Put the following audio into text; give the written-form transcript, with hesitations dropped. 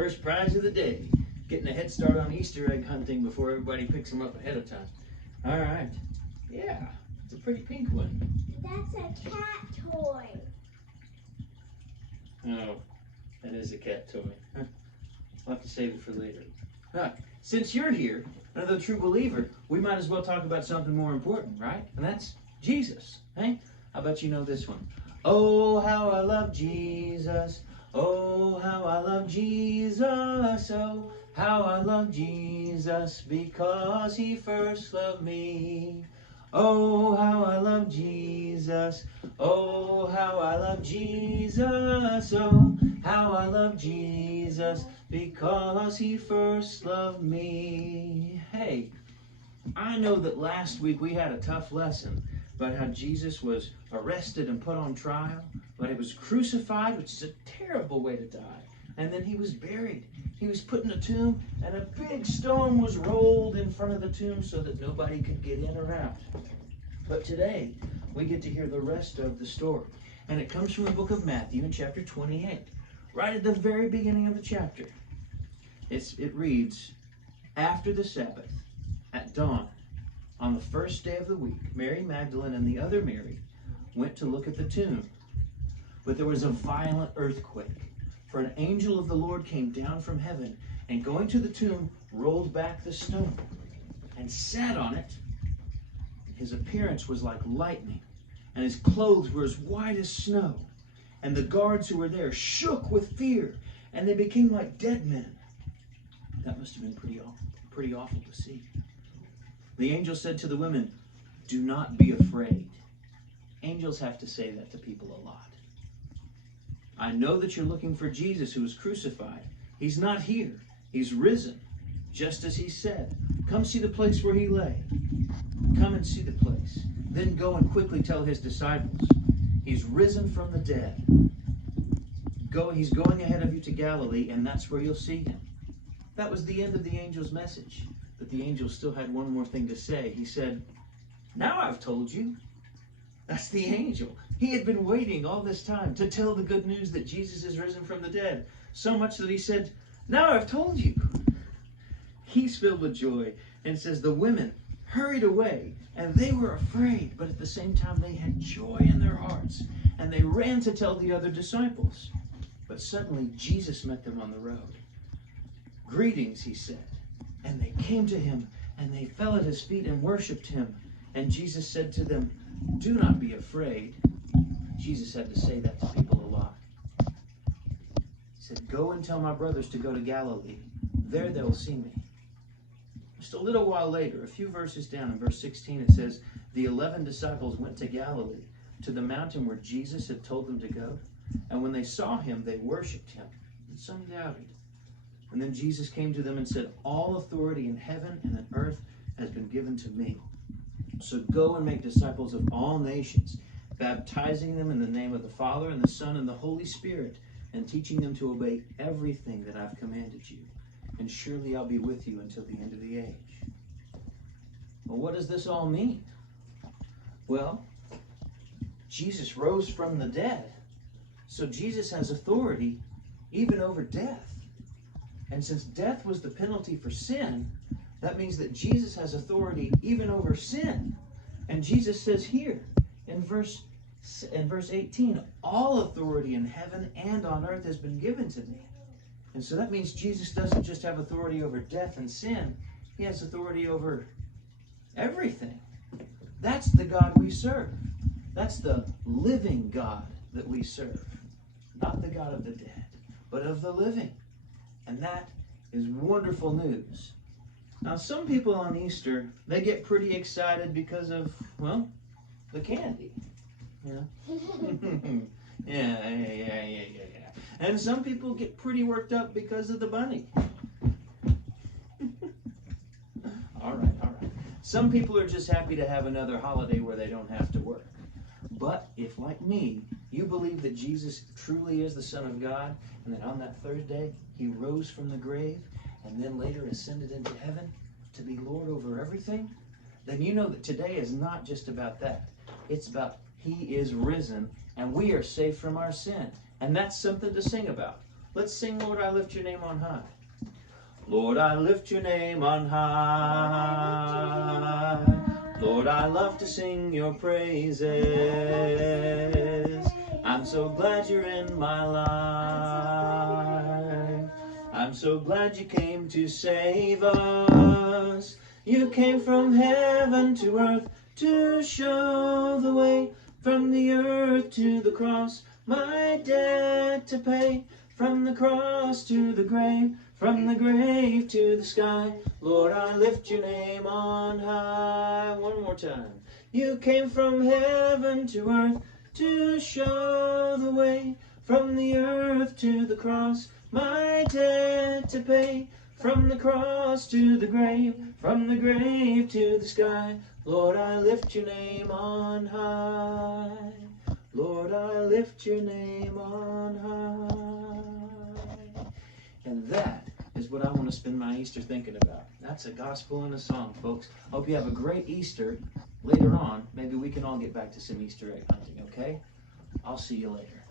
First prize of the day. Getting a head start on Easter egg hunting before everybody picks them up ahead of time. All right. Yeah, it's a pretty pink one. That's a cat toy. Oh, that is a cat toy. Huh. I'll have to save it for later. Huh. Since you're here, another true believer, we might as well talk about something more important, right? And that's Jesus. Hey? How about you know this one? Oh, how I love Jesus. Oh, how I love Jesus. Oh, how I love Jesus because he first loved me. Oh, how I love Jesus. Oh, how I love Jesus. Oh, how I love Jesus because he first loved me. Hey, I know that last week we had a tough lesson about how Jesus was arrested and put on trial, but he was crucified, which is a terrible way to die. And then he was buried. He was put in a tomb, and a big stone was rolled in front of the tomb so that nobody could get in or out. But today, we get to hear the rest of the story. And it comes from the book of Matthew in chapter 28. Right at the very beginning of the chapter, it reads, after the Sabbath, at dawn, on the first day of the week, Mary Magdalene and the other Mary went to look at the tomb. But there was a violent earthquake, for an angel of the Lord came down from heaven, and going to the tomb, rolled back the stone, and sat on it. His appearance was like lightning, and his clothes were as white as snow. And the guards who were there shook with fear, and they became like dead men. That must have been pretty awful to see. The angel said to the women, do not be afraid. Angels have to say that to people a lot. I know that you're looking for Jesus who was crucified. He's not here. He's risen, just as he said. Come see the place where he lay. Come and see the place. Then go and quickly tell his disciples, he's risen from the dead. He's going ahead of you to Galilee, and that's where you'll see him. That was the end of the angel's message. But the angel still had one more thing to say. He said, now I've told you. That's the angel. He had been waiting all this time to tell the good news that Jesus is risen from the dead. So much that he said, now I've told you. He's filled with joy and says the women hurried away and they were afraid, but at the same time they had joy in their hearts and they ran to tell the other disciples. But suddenly Jesus met them on the road. Greetings, he said. And they came to him, and they fell at his feet and worshipped him. And Jesus said to them, do not be afraid. Jesus had to say that to people a lot. He said, go and tell my brothers to go to Galilee. There they'll see me. Just a little while later, a few verses down in verse 16, it says, the 11 disciples went to Galilee, to the mountain where Jesus had told them to go. And when they saw him, they worshipped him. And some doubted. And then Jesus came to them and said, all authority in heaven and on earth has been given to me. So go and make disciples of all nations, baptizing them in the name of the Father and the Son and the Holy Spirit, and teaching them to obey everything that I've commanded you. And surely I'll be with you until the end of the age. Well, what does this all mean? Well, Jesus rose from the dead. So Jesus has authority even over death. And since death was the penalty for sin, that means that Jesus has authority even over sin. And Jesus says here in verse 18, all authority in heaven and on earth has been given to me. And so that means Jesus doesn't just have authority over death and sin. He has authority over everything. That's the God we serve. That's the living God that we serve. Not the God of the dead, but of the living. And that is wonderful news. Now, some people on Easter, they get pretty excited because of, well, the candy. You know? Yeah. And some people get pretty worked up because of the bunny. All right. Some people are just happy to have another holiday where they don't have to work. But if, like me, you believe that Jesus truly is the Son of God, and that on that third day, he rose from the grave, and then later ascended into heaven to be Lord over everything, then you know that today is not just about that. It's about he is risen, and we are safe from our sin. And that's something to sing about. Let's sing, Lord, I lift your name on high. Lord, I lift your name on high. Lord, I love to sing your praises. I'm so glad you're in my life. I'm so glad you came to save us. You came from heaven to earth to show the way. From the earth to the cross, my debt to pay. From the cross to the grave, from the grave to the sky. Lord, I lift your name on high. One more time. You came from heaven to earth to show the way. From the earth to the cross, my debt to pay. From the cross to the grave, from the grave to the sky. Lord, I lift your name on high. Lord, I lift your name on high. And that is what I want to spend my Easter thinking about. That's a gospel and a song, folks. Hope you have a great Easter. Later on, maybe we can all get back to some Easter egg hunting, okay? I'll see you later.